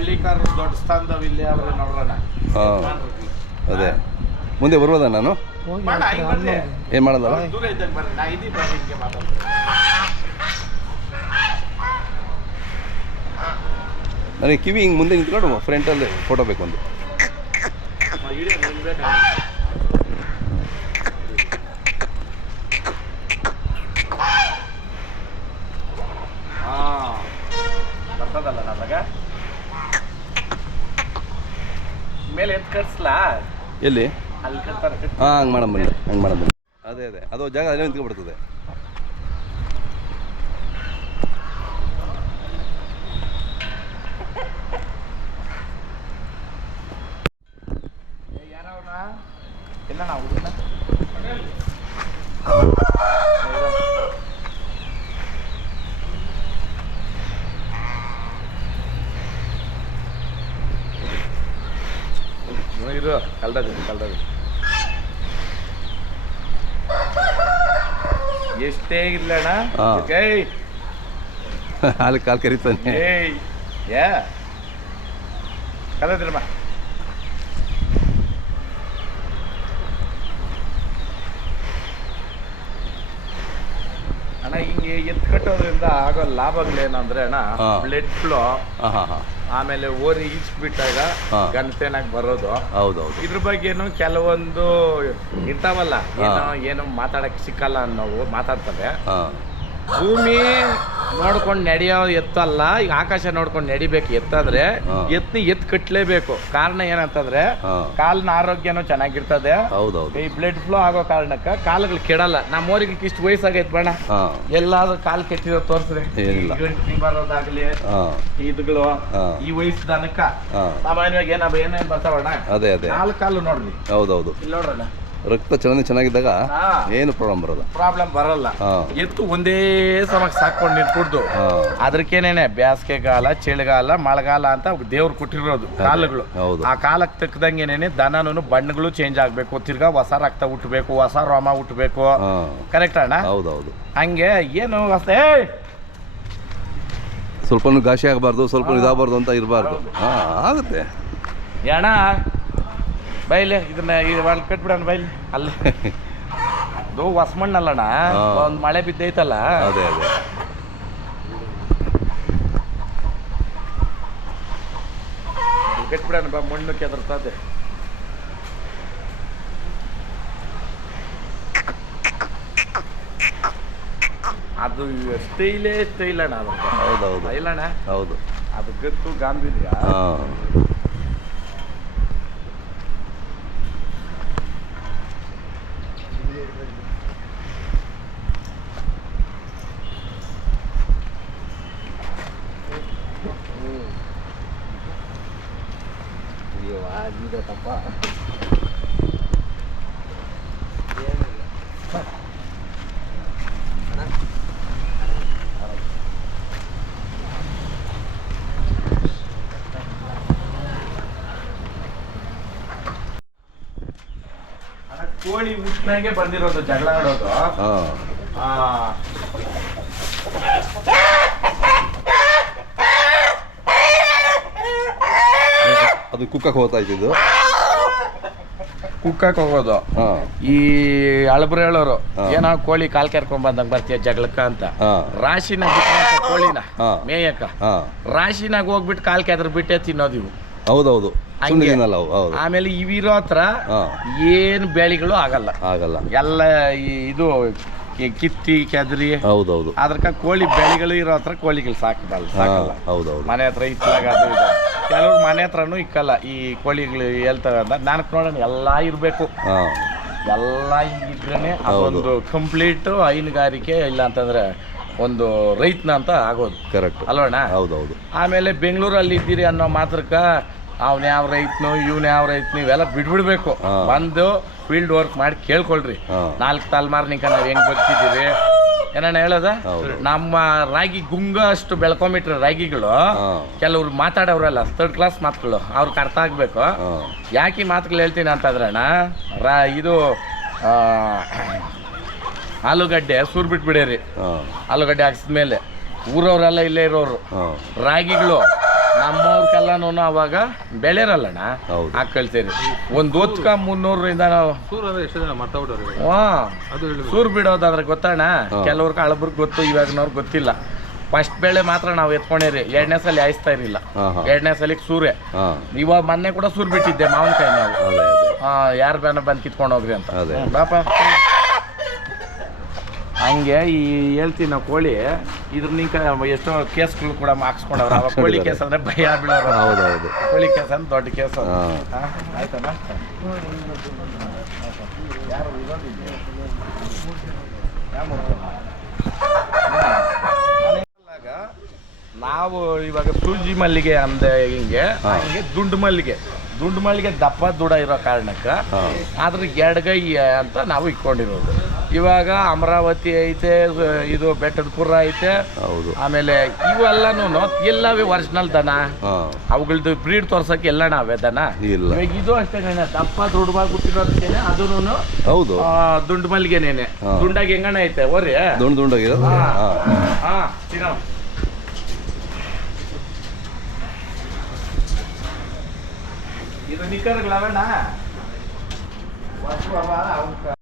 ಹಳ್ಳಿಕಾರರು ದೊಡ್ಡ ಸ್ಥಾನದವ್ ಇಲ್ಲಿ ಅವ್ರೆ ನೋಡ್ರಣ. ಹಾಂ ಅದೇ ಮುಂದೆ ಬರ್ಬೋದಾ ನಾನು ಏನು ಮಾಡೋದಲ್ಲ ದೂರ ಇದ್ದಾಗ ಬರ್ರಿ, ನಾ ಇದೀನಿ ಬರ್ರಿ, ಹಿಂಗೆ ಮಾತಾಡ್ತೀನಿ. ನನಗೆ ಕಿವಿ ಹಿಂಗೆ ಮುಂದೆ ನಿಂತ್ಕೊಂಡು ಫ್ರಂಟಲ್ಲಿ ಫೋಟೋ ಬೇಕು ಒಂದು. ಬರ್ತದಲ್ಲ ನಮಗೆ ಮೇಲೆ ಎತ್ ಕಟ್ಸ್ಲಾ ಎಲ್ಲಿ? ಅಲ್ಲಿ ಕಟ್ತಾರೆ. ಹಾಂ ಹಂಗೆ ಮಾಡಂಬಂದು ಹಂಗೆ ಮಾಡಂಬಂದು ಅದೇ ಅದೇ ಅದು ಜಾಗ ಅಲ್ಲೇ ನಿಂತ್ಕೊಬಿಡ್ತದೆ. ಯಾರವನ ಇಲ್ಲ ನಾವು ಹುಡುಗನ ಇರು ಕಲ್ದಾಗ ಎಷ್ಟೇ ಇರ್ಲಣ್ಣ. ಏಯ್ ಅಲ್ಲಿ ಕಾಲು ಕರೀತಾನೆ. ಏಯ್ ಯಾ ಕಲದ್ರಮ್ಮ ಅಣ್ಣ. ಹಿಂಗೆ ಎತ್ತು ಕಟ್ಟೋದ್ರಿಂದ ಆಗೋ ಲಾಭಗಳೇನಂದ್ರೆ ಅಣ್ಣ, ಬ್ಲಡ್ ಫ್ಲೋ, ಆಮೇಲೆ ಓರಿ ಈಸ್ಬಿಟ್ಟಾಗ ಗಂಟೆನಾಗ ಬರೋದು. ಹೌದೌದು. ಇದ್ರ ಬಗ್ಗೆನು ಕೆಲವೊಂದು ಇರ್ತಾವಲ್ಲ, ಏನು ಮಾತಾಡಕ್ ಸಿಕ್ಕಲ್ಲ ಅನ್ನೋವು ಮಾತಾಡ್ತವೆ. ಭೂಮಿ ನೋಡ್ಕೊಂಡು ನಡೆಯೋ ಎತ್ತಲ್ಲ, ಈಗ ಆಕಾಶ ನೋಡ್ಕೊಂಡು ನಡಿಬೇಕು. ಎತ್ತಾದ್ರೆ ಎತ್ತು ಕಟ್ಲೇಬೇಕು. ಕಾರಣ ಏನಂತಂದ್ರೆ ಕಾಲಿನ ಆರೋಗ್ಯನೂ ಚೆನ್ನಾಗಿರ್ತದೆ. ಈ ಬ್ಲಡ್ ಫ್ಲೋ ಆಗೋ ಕಾರಣಕ್ಕ ಕಾಲುಗಳು ಕೆಡಲ್ಲ. ನಮ್ಮ ಊರಿಗೆ ಇಷ್ಟು ವಯಸ್ಸಾಗೈತೆ ಬಣ್ಣ, ಎಲ್ಲಾದ್ರೂ ಕಾಲು ಕೆಟ್ಟಿರೋ ತೋರಿಸ್ರಿ. ಬರೋದಾಗ್ಲಿ ಇದುಗಳು ಈ ವಯಸ್ಸು ದನಕ್ಕ ಸಾಮಾನ್ಯವಾಗಿ ಏನೇನ್ ಬರ್ತಾವಣ್ಣ, ಅದೇ ಅದೇ ನಾಲ್ಕು ಕಾಲು ನೋಡ್ರಿ. ಹೌದೌದು. ಇಲ್ಲಿ ನೋಡ್ರಣ್ಣ, ರಕ್ತ ಚಲನೆ ಚೆನ್ನಾಗಿದ್ದಾಗ ಏನು ಪ್ರಾಬ್ಲಮ್ ಬರಲ್ಲ. ಎತ್ತು ಒಂದೇ ಸಮಕ್ಕೆ ಸಾಕೊಂಡು ನಿಂತ್ಬಿಡ್ದು. ಅದಕ್ಕೇನೇನೆ ಬೇಸಿಗೆಗಾಲ, ಚಳಿಗಾಲ, ಮಳೆಗಾಲ ಅಂತ ದೇವ್ರು ಕೊಟ್ಟಿರೋದು ಕಾಲಗಳು. ಆ ಕಾಲಕ್ಕೆ ತಕ್ಕದಂಗೆನೇನೆ ದನನು ಬಣ್ಣಗಳು ಚೇಂಜ್ ಆಗ್ಬೇಕು, ತಿರ್ಗಾ ಹೊಸ ರಕ್ತ ಹುಟ್ಟಬೇಕು, ಹೊಸ ರೋಮ ಹುಟ್ಟಬೇಕು. ಕರೆಕ್ಟ್ ಅಣ್ಣ? ಹೌದೌದು. ಹಂಗೆ ಏನು ಸ್ವಲ್ಪ ಘಾಸಿ ಆಗಬಾರ್ದು, ಸ್ವಲ್ಪ ಇದಾಗಬಾರ್ದು ಅಂತ ಇರಬಾರ್ದು. ಆಗುತ್ತೆ ಅಣ್ಣ. ಬೈಲೆ ಇದನ್ನ ಕಟ್ಬಿಡೋಣ ಬೈಲಿ. ಅಲ್ಲಿ ಅದು ಹೊಸ ಮಣ್ಣಲ್ಲಣ್ಣ, ಒಂದು ಮಳೆ ಬಿದ್ದೈತಲ್ಲ. ಅದೇ ಅದೇ ಕಟ್ಬಿಡೋಣ ಬಾ, ಮಣ್ಣು ಕೆದರ್ತದೆ. ಅದು ಸ್ಟೈಲ್ ಅಣ್ಣ. ಅದು ಹೌದೌದು ಇಲ್ಲಣ್ಣ, ಹೌದು. ಅದು ಗತ್ತು ಗಾಂಭೀರ್ಯ. ಕೋಳಿ ಉಷ್ಣಗೆ ಬಂದಿರೋದು ಜಗಳ ಆಡೋದು. ಅದು ಕುಕ್ಕಕ್ಕೆ ಹೋಗ್ತಾ ಇದ್ದಿದ್ದು, ಕುಕ್ಕಕ್ಕೆ ಹೋಗೋದು. ಈ ಅಳಬ್ರು ಹೇಳೋರು, ಏನೋ ಕೋಳಿ ಕಾಲ್ ಕೆರ್ಕೊಂಡ್ ಬಂದಾಗ ಬರ್ತೀಯ ಜಗಳಕ್ಕ ಅಂತ. ರಾಶಿನಾಗ ಕೋಳಿನ ಮೇಯಕ್ಕ ರಾಶಿನಾಗ ಹೋಗ್ಬಿಟ್ಟು ಕಾಲ್ ಕೆದ್ರ ಬಿಟ್ಟೆ ತಿನ್ನೋದು ಇವು. ಹೌದೌದು. ಆಮೇಲೆ ಇವಿರೋ ಹತ್ರ ಏನ್ ಬೆಳೆಗಳು ಆಗಲ್ಲ. ಎಲ್ಲ ಇದು ಕಿತ್ತಿ ಕೆದರಿ. ಹೌದೌದು. ಅದ್ರಕ ಕೋಳಿ ಬೆಳೆಗಳು ಇರೋ ಹತ್ರ ಕೋಳಿಗಳು ಸಾಕಲ್ಲ. ಹೌದೌದು. ಮನೆ ಹತ್ರ ಇತ್ತಲಾಗ ಅದು ಇದು. ಕೆಲವ್ರು ಮನೆ ಹತ್ರನೂ ಇಕ್ಕಲ್ಲ ಈ ಕೋಳಿಗಳು ಹೇಳ್ತವೆ ಅಂತ. ನಾಲ್ಕು ನೋಡೋಣ ಎಲ್ಲಾ ಇರ್ಬೇಕು, ಎಲ್ಲ ಹಿಂಗಿದ್ರೇನೆ ಅದೊಂದು ಕಂಪ್ಲೀಟ್ ಹೈನುಗಾರಿಕೆ, ಇಲ್ಲ ಅಂತಂದ್ರೆ ಒಂದು ರೈತನ ಅಂತ ಆಗೋದು. ಕರೆಕ್ಟ್ ಅಲ್ವಣ್ಣ? ಹೌದೌದು. ಆಮೇಲೆ ಬೆಂಗಳೂರಲ್ಲಿ ಇದ್ದೀರಿ ಅನ್ನೋ ಮಾತ್ರಕ್ಕ ಅವ್ನ ಯಾವ ರೈತನು ಇವ್ನ ಯಾವ ರೈತನು ಇವೆಲ್ಲ ಬಿಡ್ಬಿಡ್ಬೇಕು. ಬಂದು ಫೀಲ್ಡ್ ವರ್ಕ್ ಮಾಡಿ ಕೇಳ್ಕೊಳ್ರಿ. 4 ತಲೆಮಾರಿನಿಂದ ನಾವು ಹೆಂಗ್ ಬದುಕಿದ್ದೀವಿ ಏನಣ್ಣ ಹೇಳೋದ. ನಮ್ಮ ರಾಗಿ ಗುಂಗ ಅಷ್ಟು ಬೆಳ್ಕೊಂಬಿಟ್ರೆ ರಾಗಿಗಳು ಕೆಲವ್ರು ಮಾತಾಡೋರಲ್ಲ, 3rd ಕ್ಲಾಸ್ ಮಾತುಗಳು, ಅವ್ರಿಗೆ ಅರ್ಥ ಆಗ್ಬೇಕು. ಯಾಕೆ ಮಾತುಗಳು ಹೇಳ್ತೀನಿ ಅಂತಂದ್ರೆ ಅಣ್ಣ, ಇದು ಆಲೂಗಡ್ಡೆ ಸೂರ್ ಬಿಟ್ಬಿಡೇರಿ. ಆಲೂಗಡ್ಡೆ ಹಾಕ್ಸಿದ್ಮೇಲೆ ಊರವರೆಲ್ಲ ಇಲ್ಲೇ ಇರೋರು ರಾಗಿಗಳು ನಮ್ಮವ್ರಿಗೆಲ್ಲನೂ ಅವಾಗ ಬೆಳೆರಲ್ಲಣ್ಣ ಹೌದು. ಹಾಕಿ ಕಳ್ತೀರಿ ಒಂದು ಹೊತ್ಕ 300ರಿಂದ ನಾವು ಸೂರು ಬಿಡೋದಾದ್ರೆ ಗೊತ್ತಣ್ಣ, ಕೆಲವ್ರಿಗೆ ಹಳಬ್ರಿಗೆ ಗೊತ್ತು, ಇವಾಗಿನವ್ರಿಗೆ ಗೊತ್ತಿಲ್ಲ. ಫಸ್ಟ್ ಬೆಳೆ ಮಾತ್ರ ನಾವು ಎತ್ಕೊಂಡಿರಿ, 2ನೇ ಸಲ ಹಾಯಿಸ್ತಾ ಇರಲಿಲ್ಲ. 2ನೇ ಸಲಕ್ಕೆ ಸೂರೆ. ಇವಾಗ ಮೊನ್ನೆ ಕೂಡ ಸೂರು ಬಿಟ್ಟಿದ್ದೆ ಮಾವಿನಕಾಯಿ ನಾವು. ಯಾರು ಬೇನ ಬಂದು ಕಿತ್ಕೊಂಡು ಹೋಗ್ರಿ ಅಂತ ಬಾಪ. ಹಂಗೆ ಈ ಹೇಳ್ತೀವಿ ನಾವು ಕೋಳಿ ಇದ್ರ ನಿಂಕ ಎಷ್ಟೋ ಕೇಸ್ಗಳು ಕೂಡ ಹಾಕ್ಸ್ಕೊಂಡವ್ರು. ಅವಾಗ ಕೋಳಿ ಕೇಸ್ ಅಂದ್ರೆ ಭಯ ಬೀಳೋರು. ಹೌದೌದು. ಕೋಳಿ ಕೇಸ್ ಅಂದ್ರೆ ದೊಡ್ಡ ಕೇಸ್. ಆಯ್ತಣ್ಣ. ನಾವು ಇವಾಗ ಸೂಜಿ ಮಲ್ಲಿಗೆ ಅಂದೆ ಹಿಂಗೆ ದುಂಡು ಮಲ್ಲಿಗೆ ದಪ್ಪ ದೂಡ ಇರೋ ಕಾರಣಕ್ಕೆ ಅದ್ರ ಎಡಗೈ ಅಂತ ನಾವು ಇಟ್ಕೊಂಡಿರೋದು. ಇವಾಗ ಅಮರಾವತಿ ಐತೆ, ಇದು ಬೆಟ್ಟದಪುರ ಐತೆ. ಆಮೇಲೆ ಇವೆಲ್ಲನೂ ಎಲ್ಲವೇ ಒರಿಜಿನಲ್ ದನ. ಅವುಗಳದ್ದು ಬ್ರೀಡ್ ತೋರ್ಸಕ್ಕೆ ಎಲ್ಲ ನಾವೇ ದನ. ಇದು ಅಷ್ಟೇ ದಪ್ಪ ದುಡ್ಡವಾಗಿ ಹುಟ್ಟಿರೋದಕ್ಕೆ ಅದೂನು ಹೌದು ದುಂಡು ಮಲ್ಲಿಗೆನೇನೆ. ದುಂಡಾಗಿ ಹೆಂಗಣ ಐತೆ ಓರಿ ದುಂಡಾಗಿರೋದು. ಇದು ನಿಕ್ಕರ್ಗಳವಣ್ಣ.